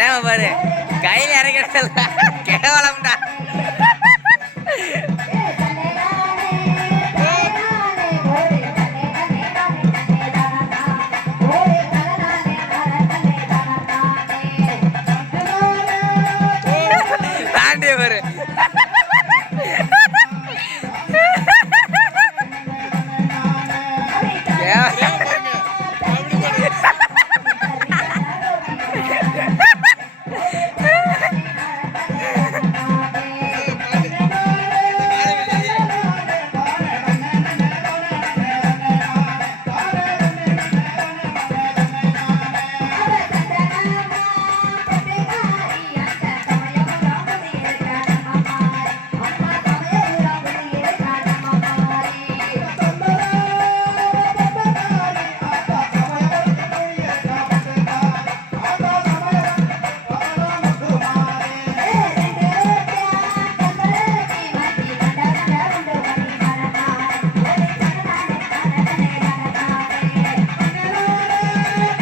பிரேம பாரு. கையில் இறக்கிறதில்ல கேவலம்டா.